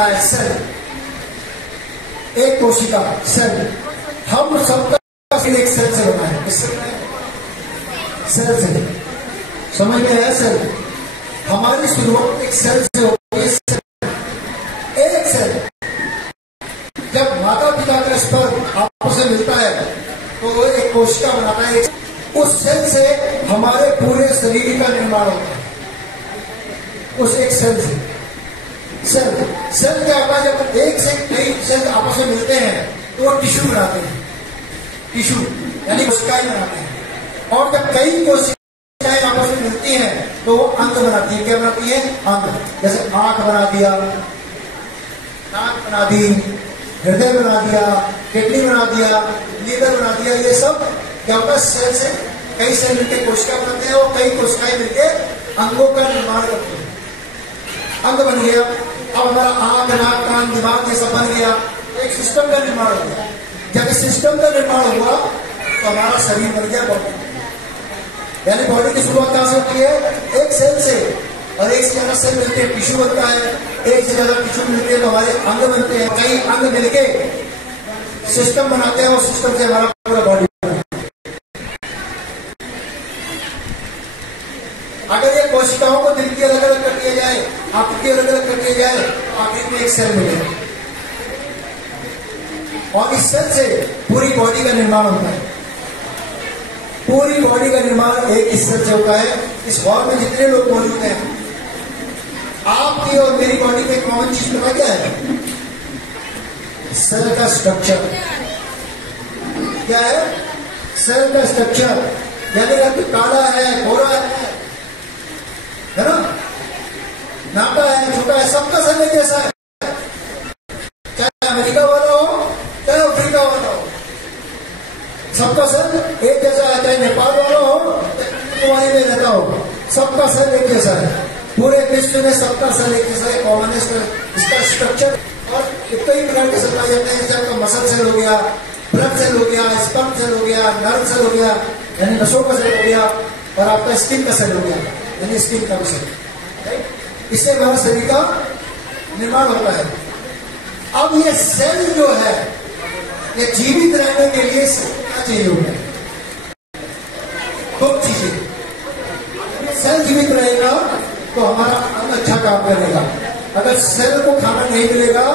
बनाता है सेल, एक कोशिका सेल। हम सबका एक सेल से बना है, सेल से, समझ में है? सेल हमारी शुरुआत एक सेल से होती है। एक सेल जब माता पिता का स्पर्म आपस में मिलता है तो वो एक कोशिका बनाता है। उस सेल से हमारे पूरे शरीर का निर्माण होता है, उस एक सेल से। सेल क्या होता है? जब एक से कई सेल आपस में मिलते हैं तो वो टिश्यू बनाते हैं, टिश्यू यानी कोशिकाएं बनाते हैं। और जब कई कोशिकाएं आपस में मिलती हैं तो वो अंग बनाती है। क्या बनाती है? अंग। जैसे आंख बना दिया, नाक बना दी, हृदय बना दिया, किडनी बना दिया, लीवर बना दिया। ये सब क्या होता है? सेल से कई सेल मिलकर कोशिका बनाते हैं और कई कोशिकाएं मिलकर अंगों का निर्माण करती है। अंग बन गया, अब हमारा आंख, नाक, कान, दिमाग ये सब बन गया, एक सिस्टम का निर्माण हो गया। जब इस सिस्टम का निर्माण हुआ तो हमारा शरीर बन गया बॉडी। यानी बॉडी की शुरुआत कहां से होती है? एक सेल से। और एक से ज्यादा सेल मिलते हैं टिश्यू बनता है, एक से ज्यादा टिश्यू मिलते हैं तो हमारे अंग बनते हैं। कई अंग मिलके सिस्टम बनाते हैं और सिस्टम से हमारा पूरा बॉडी। अगर ये कोशिकाओं को दिल की अलग अलग कर दिया जाए, आंख की अलग अलग कर दिया जाए, आखिर में एक सेल मिलेगा और इस सेल से पूरी बॉडी का निर्माण होता है। पूरी बॉडी का निर्माण एक इस सेल से होता है। इस हॉल में जितने लोग मौजूद हैं, आपकी और मेरी बॉडी में कॉमन चीज पता क्या है? सेल का स्ट्रक्चर। क्या है? सेल का स्ट्रक्चर। यानी कि काला है, गोरा है ना, नाटा है, छोटा है, सबका सेल एक जैसा है। चाहे अमेरिका वाला हो, चाहे अफ्रीका वाला हो, सबका सेल एक जैसा है। चाहे नेपाल वाला हो, चाहे में रहता हो, सबका सेल एक जैसा है। पूरे विश्व में सबका सेल एक जैसा है, कॉमन है इसका स्ट्रक्चर। और कई प्रकार के सेल पाए जाते हैं। जैसे आपका मसल सेल हो गया, ब्लड सेल हो गया, स्पर्म सेल हो गया, नर्व सेल हो गया यानी नसों का सेल हो गया, और आपका स्किन का सेल हो गया यानी स्किन का सेल। इससे हमारा शरीर का निर्माण होता है। अब ये सेल जो है, ये जीवित रहने के लिए क्या चाहिए होगा? दो चीजें। सेल जीवित रहेगा तो हमारा अंग अच्छा काम करेगा। अगर सेल को खाना नहीं मिलेगा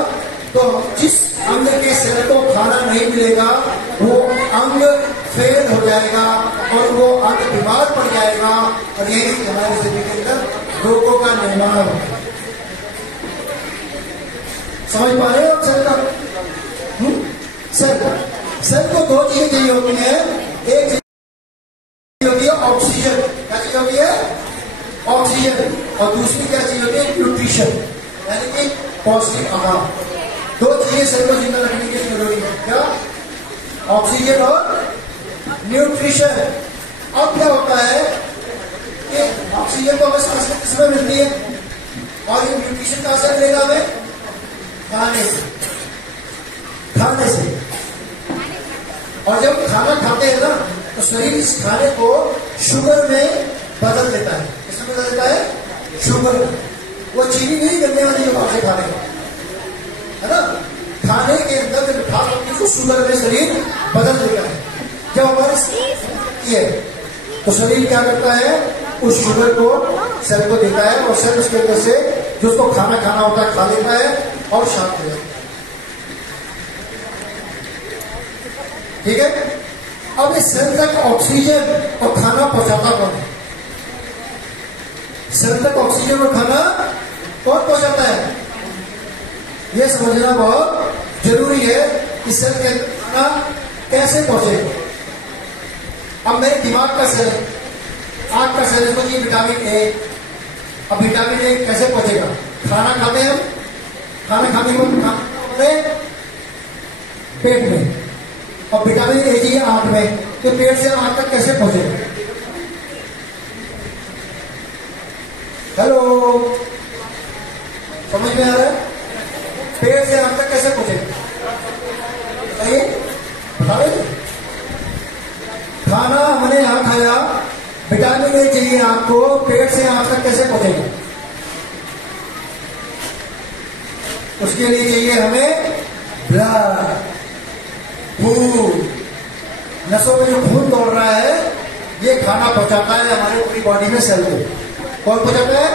तो जिस अंग के सेल को खाना नहीं मिलेगा वो अंग फेल हो जाएगा और वो अंग बीमार पड़ जाएगा और यही हमारे शरीर के अंदर रोगों का निर्माण होगा। समझ पा रहे हो? सेल को दो चीजें चाहिए होती है। एक चीज होती है ऑक्सीजन। क्या चीज होती है? ऑक्सीजन। और दूसरी क्या चीज होती है? न्यूट्रिशन यानी कि पौष्टिक आहार। दो चीजें सेल को जिंदा रखने के लिए जरूरी है। क्या? ऑक्सीजन और न्यूट्रिशन। अब क्या होता है कि ऑक्सीजन तो हमें सांस लेते समय मिलती है और ये न्यूट्रिशन कहां से मिलेगा हमें? खाने से। खाने से। और जब खाना खाते हैं ना तो शरीर इस खाने को शुगर में बदल देता है। किसमें बदल देता है? शुगर। वो चीनी नहीं करने वाली जो आपसे खाने है ना, खाने के अंदर जो मिठास होती है उसको शुगर में शरीर बदल देता है। जब हमारे ये तो शरीर क्या करता है? उस शुगर को सेल को देता है और सेल उसके अंदर से जो उसको खाना खाना होता है खा लेता है और शांत हो जाता है। ठीक है? अब इस सेल तक ऑक्सीजन और खाना पहुंचाता कौन है? सेल तक ऑक्सीजन और खाना कौन पहुंचाता है? यह समझना बहुत जरूरी है कि सेल के खाना कैसे पहुंचेगा। अब मेरे दिमाग का सेल, आंख का सेल, इसको चाहिए विटामिन ए। अब विटामिन ए कैसे पहुंचेगा? खाना खाते हैं हम, खाना खाने के पेट में, और विटामिन ए चाहिए आंख में, तो पेट से आंख तक कैसे पहुंचेगा? हेलो, समझ में आ रहा है? पेट से आंख तक कैसे पहुंचेगा? बताइए, बता रहे। खाना हमने यहां खाया, विटामिन ए चाहिए आपको, पेट से आंख तक कैसे पहुंचेगा? उसके लिए चाहिए हमें ब्लड, खून। नसों में जो खून दौड़ रहा है ये खाना पहुंचाता है हमारे पूरी बॉडी में सेल को। कौन पहुंचाता है?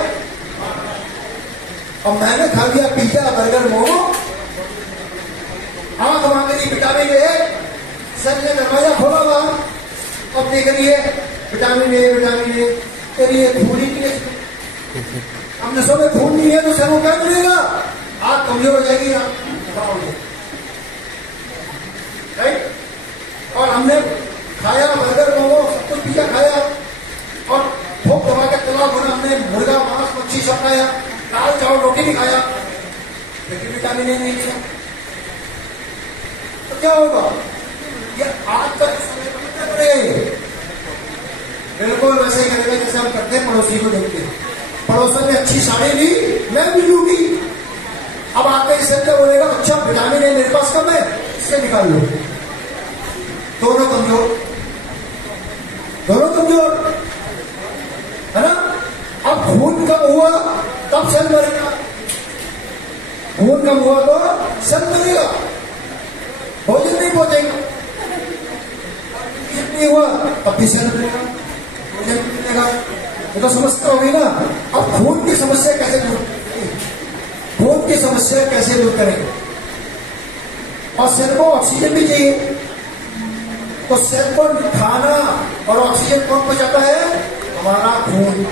अब मैंने खा लिया पिज्जा, बर्गर, मोमो, आंख मांग ली विटामिन ए, सेल ने दरवाजा खोला हुआ, अब देख रही है विटामिन ए, विटामिन ए, तेरी खून ही नहीं है। अब नसों में खून नहीं है तो सेल को क्या मिलेगा? आंख कमजोर हो जाएगी, राइट। और हमने खाया बर्गर, मोमो, सब कुछ पिज्जा खाया और भूख दबा के तला भुना हमने मुर्गा, मांस, मच्छी सब खाया, दाल चावल रोटी भी खाया, लेकिन विटामिन ए नहीं लिया तो क्या होगा? ये आज तक बिल्कुल वैसे ही करेगा जैसे हम करते हैं पड़ोसी को देख के। पड़ोसन ने अच्छी साड़ी ली, मैं भी लूंगी। अब आके इससे क्या बोलेगा? अच्छा विटामिन ए मेरे पास कम है, इससे निकाल लो। दोनों कमजोर, दोनों कमजोर, है ना। अब खून कम हुआ तब सेल मरेगा, खून कम हुआ तो सेल मरेगा, भोजन नहीं पहुंचेगा। नहीं हुआ तब भी सेल मरेगा, भोजन नहीं मिलेगा। ये तो समझता होगी ना। अब खून की समस्या कैसे दूर, खून की समस्या कैसे दूर करें? और सेल को ऑक्सीजन भी चाहिए, तो सेल को खाना और ऑक्सीजन कौन पहुंचाता है? हमारा खून।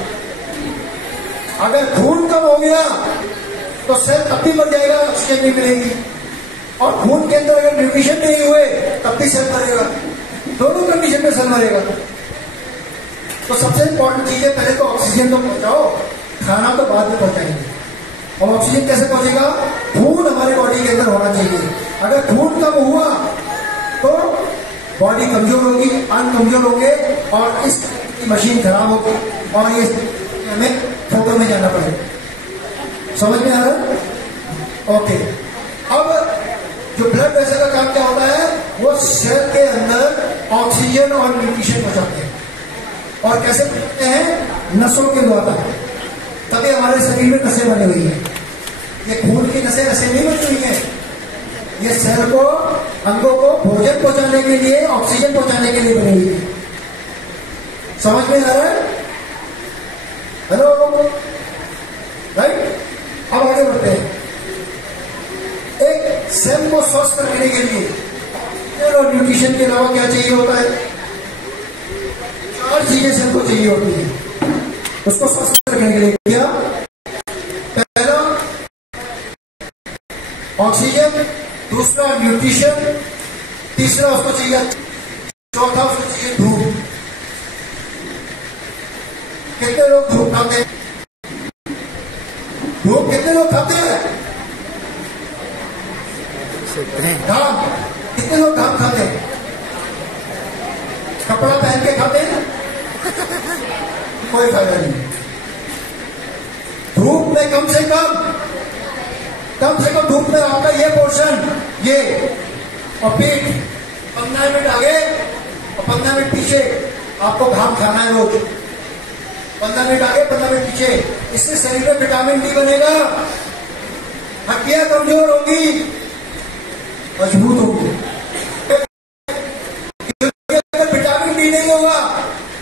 अगर खून कम हो गया तो सेल तब भी मर जाएगा, ऑक्सीजन नहीं मिलेगी। और खून के अंदर अगर न्यूट्रिशन नहीं हुए तब भी सेल मरेगा, दोनों कंडीशन में सेल मरेगा। तो सबसे इंपॉर्टेंट चीज है पहले तो ऑक्सीजन तो पहुंचाओ, खाना तो बाद में पहुंचाएंगे। और ऑक्सीजन कैसे पहुंचेगा? खून हमारे बॉडी के अंदर होना चाहिए। अगर खून कम हुआ तो बॉडी कमजोर होगी, अंग कमजोर होंगे और इस मशीन खराब होगी और ये हमें फोटो में जाना पड़ेगा। समझ में आ रहा है? ओके। अब जो ब्लड वेसल का काम क्या होता है? वो सेल के अंदर ऑक्सीजन और न्यूट्रिशन पहुंचाते हैं। और कैसे पहुंचाते हैं? नसों के द्वारा। तभी हमारे शरीर में नसें बनी हुई हैं। ये खून की नसें ऐसे नहीं बनी हुई हैं, ये सेल को, अंगों को भोजन पहुंचाने के लिए, ऑक्सीजन पहुंचाने के लिए बनी हुई है। समझ में आ रहा है? Hello, right. अब आगे बढ़ते हैं। एक सेल को स्वस्थ रखने के लिए और न्यूट्रिशन के अलावा क्या चाहिए होता है? 4 चीजें सेल को चाहिए होती है उसको स्वस्थ रखने के लिए। क्या? पहला ऑक्सीजन, दूसरा न्यूट्रिशन, तीसरा उसको चाहिए, चौथा उसको चाहिए धूप। कितने लोग धूप खाते हैं? धूप कितने लोग खाते हैं? घाम, कितने लोग घाम खाते हैं? कपड़ा पहन के खाते हैं? कोई फायदा नहीं। धूप में कम से कम धूप में आपका ये पोर्शन, ये और पीठ 15 मिनट आगे और 15 मिनट पीछे आपको घाम खाना है रोज। 15 मिनट आगे, 15 मिनट पीछे। इससे शरीर में विटामिन डी बनेगा, हड्डियां कमजोर होगी, मजबूत होगी। अगर विटामिन डी नहीं होगा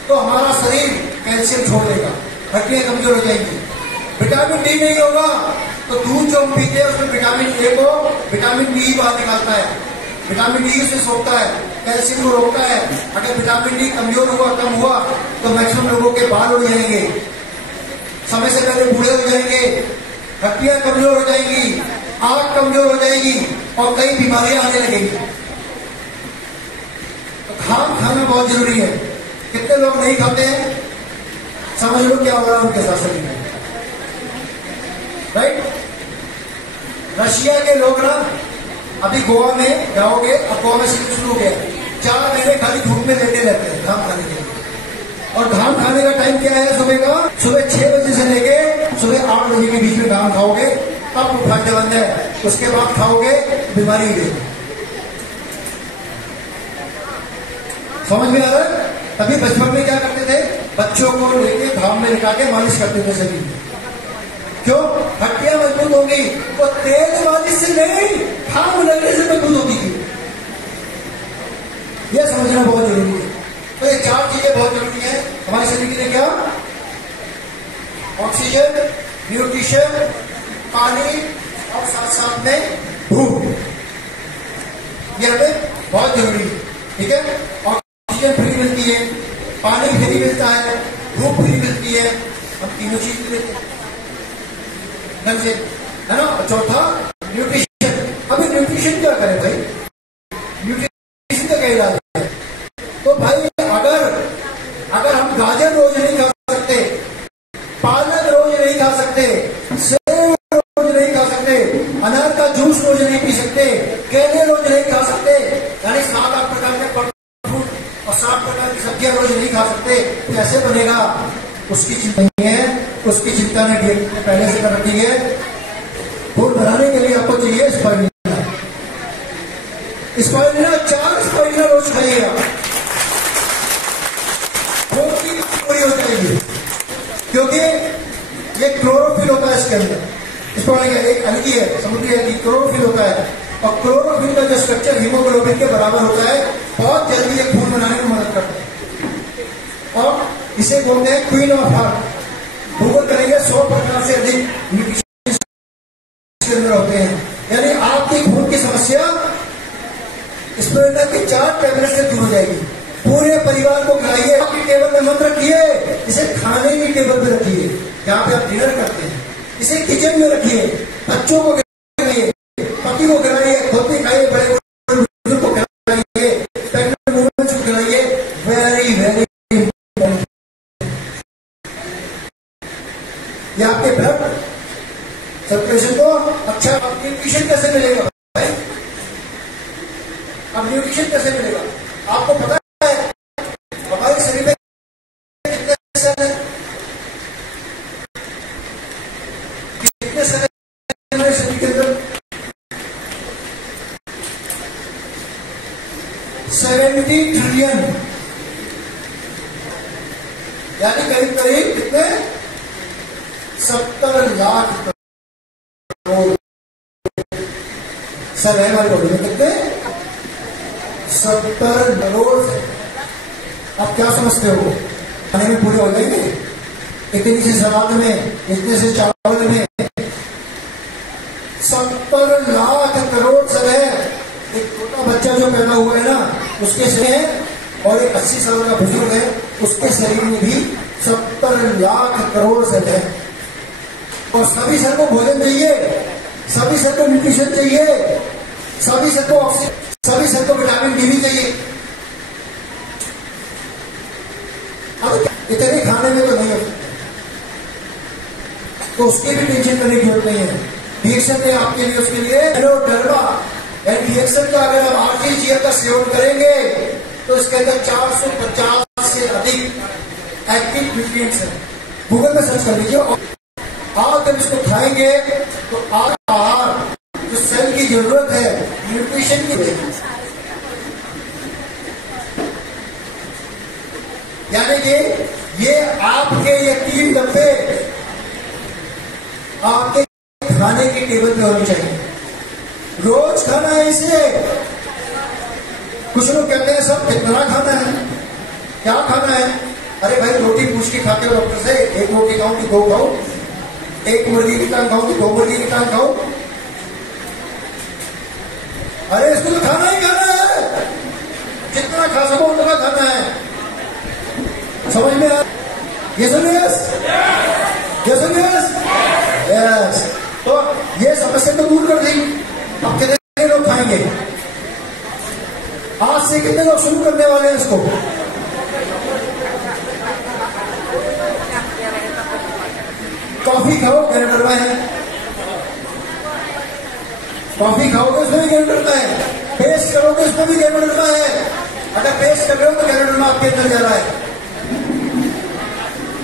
तो हमारा शरीर कैल्शियम छोड़ देगा, हड्डियां कमजोर हो जाएंगी। विटामिन डी नहीं होगा तो दूध जो हम पीते हैं उसमें विटामिन ए को विटामिन डी बाहर निकालता है, विटामिन डी से सोखता है, कैल्शियम को रोकता है। अगर विटामिन डी कमजोर हुआ, कम हुआ तो मैक्सिमम लोगों के बाल उड़ जाएंगे, समय से पहले बूढ़े हो जाएंगे, हड्डियां कमजोर हो जाएंगी, आंख कमजोर हो जाएगी और कई बीमारियां आने लगेंगी। तो घाम खाना बहुत जरूरी है। कितने लोग नहीं खाते हैं? समझ लो क्या हो रहा है उनके साथ शरीर में, राइट। रशिया के लोग ना अभी गोवा में जाओगे, अब गोवा में शुरू हो गया, 4 महीने खाली धूप में लेटे रहते हैं घाम खाने के लिए। और घाम खाने का टाइम क्या है? सुबह का, सुबह 6 बजे से लेके सुबह 8 बजे के बीच में घाम खाओगे तब फायदेमंद है, उसके बाद खाओगे बीमारी देगी। समझ में आ रहा है? तभी बचपन में क्या करते थे? बच्चों को लेके घाम में लिटा के मालिश करते थे शरीर में। क्यों? हड्डियां मजबूत होगी। वो तेज मालिश से नहीं, घाम लगने से मजबूत होगी थी। यह समझना बहुत जरूरी है। तो ये चार चीजें बहुत जरूरी है हमारे शरीर के लिए। क्या? ऑक्सीजन, न्यूट्रिशन, पानी और साथ साथ में भूख। ये हमें बहुत जरूरी है। ठीक है? ऑक्सीजन फ्री मिलती है, पानी फ्री मिलता है, भूख फ्री मिलती है। हम तीनों चीज भी लेते हैं ढंग से, है ना? चौथा न्यूट्रिशन। अभी न्यूट्रिशन क्या करें भाई? न्यूट्रिशन का क्या इलाज है? तो भाई अगर हम गाजर रोज नहीं खा सकते, पालक रोज नहीं खा सकते, सेब रोज नहीं खा सकते, अनार का जूस रोज नहीं पी सकते, केले रोज नहीं खा सकते, यानी 7-8 प्रकार के फल फ्रूट और 7 प्रकार की सब्जियां रोज नहीं खा सकते, कैसे बनेगा? उसकी चिंता नहीं है। उसकी चिंता ने पहले से कर रखी है। फूड बनाने के लिए आपको चाहिए स्पाइरुलिना। स्पाइरुलिना 4 स्पाइरुलिना रोज खाइएगा, भूख की पूरी हो जाएगी। क्योंकि ये क्लोरोफिल होता है इसके अंदर। इसको एक अलगी है, समुद्री अलगी, क्लोरोफिल होता है। और क्लोरोफिल का जो स्ट्रक्चर हीमोग्लोबिन के बराबर होता है, बहुत जल्दी ये खून बनाने में मदद करता है। और इसे बोलते हैं क्वीन ऑफ हार्ट। गूगल करेंगे 100 प्रकार से अधिक न्यूट्रिशन इसके अंदर होते हैं। यानी आपकी खून की समस्या स्पिरुलिना की 4 टैबलेट से दूर हो जाएगी। पूरे परिवार को खिलाइए। आपकी टेबल में मत रखिए, इसे खाने की टेबल पे रखिए, जहां पे आप डिनर करते हैं। इसे किचन में रखिए, बच्चों को खिलाइए, पति को खिलाइए, खुद भी खाइए, बड़े बुजुर्ग को खिलाइए, प्रेग्नेंट वुमेन्स को खिलाइए। वेरी वेरी ये आपके ब्लड सर्कुलेशन को अच्छा। अब न्यूट्रिशन कैसे मिलेगा भाई? अब न्यूट्रिशन कैसे मिलेगा? आपको पता है हमारे शरीर में कितने सेल हैं? कितने सेल हैं हमारे शरीर के अंदर? 70 ट्रिलियन, यानी करीब करीब कितने? 70 लाख करोड़ सेल है हमारे बॉडी में। कितने? 70 करोड़ से। आप क्या समझते हो? खाने में पूरे हो जाएंगे? इतनी सी सलाद में, इतने से चावल में 70 लाख करोड़ सेल है। एक छोटा बच्चा जो पैदा हुआ है ना, उसके सेल है, और एक 80 साल का बुजुर्ग है, उसके शरीर में भी 70 लाख करोड़ सेल है। और सभी सेल को भोजन चाहिए, सभी सेल को न्यूट्रिशन चाहिए, सभी सेल को ऑक्सीजन, सभी सेल को विटामिन डी भी चाहिए। अब इतने खाने में तो नहीं हो, तो उसकी भी टेंशन करने की जरूरत नहीं है। डीएक्शन है आपके लिए, उसके लिए एनोडर्मा। डीएक्शन का अगर आप आरटीजीएफ का सेवन करेंगे तो इसके अंदर 450 से अधिक एक्टिव न्यूट्रिएंट्स हैं। गूगल में सर्च कर लीजिए। आप जब इसको खाएंगे तो आपका आहार जो सेल की जरूरत है न्यूट्रिशन की देगी। यानी कि ये आपके ये 3 डब्बे आपके खाने की टेबल पे होनी चाहिए। रोज खाना है इसे। कुछ लोग कहते हैं सब कितना खाना है, क्या खाना है? अरे भाई रोटी पूछ के खाते हो डॉक्टर से, 1 रोटी खाऊं कि 2 खाऊं, 1 मुर्गी की टांग खाऊं कि 2 मुर्गी की टांग खाऊं? अरे इसको तो खाना ही खाना है, जितना खा सको उतना खाना है। समझ में आ? Yes yes. तो ये समस्या तो दूर कर दी। अब कितने लोग खाएंगे? आज से कितने लोग शुरू करने वाले हैं इसको? कॉफी खाओ, गैनोडर्मा है। कॉफी खाओगे उसमें भी गैनोडर्मा है। पेस्ट करोगे उसमें भी गैनोडर्मा है। अगर पेस्ट कर रहे हो तो गैनोडर्मा आपके अंदर जा रहा है।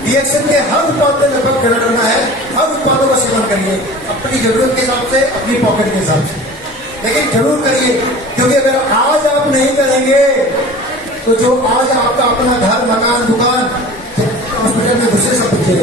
डीएक्शन के हर उत्पाद में लगभग गैनोडर्मा है। हर उत्पादों का सेवन करिए अपनी जरूरत के हिसाब से, अपनी पॉकेट के हिसाब से, लेकिन जरूर करिए। क्योंकि अगर आज आप नहीं करेंगे तो जो आज आपका अपना घर, मकान, दुकान, हॉस्पिटल में घुसे सब पीछे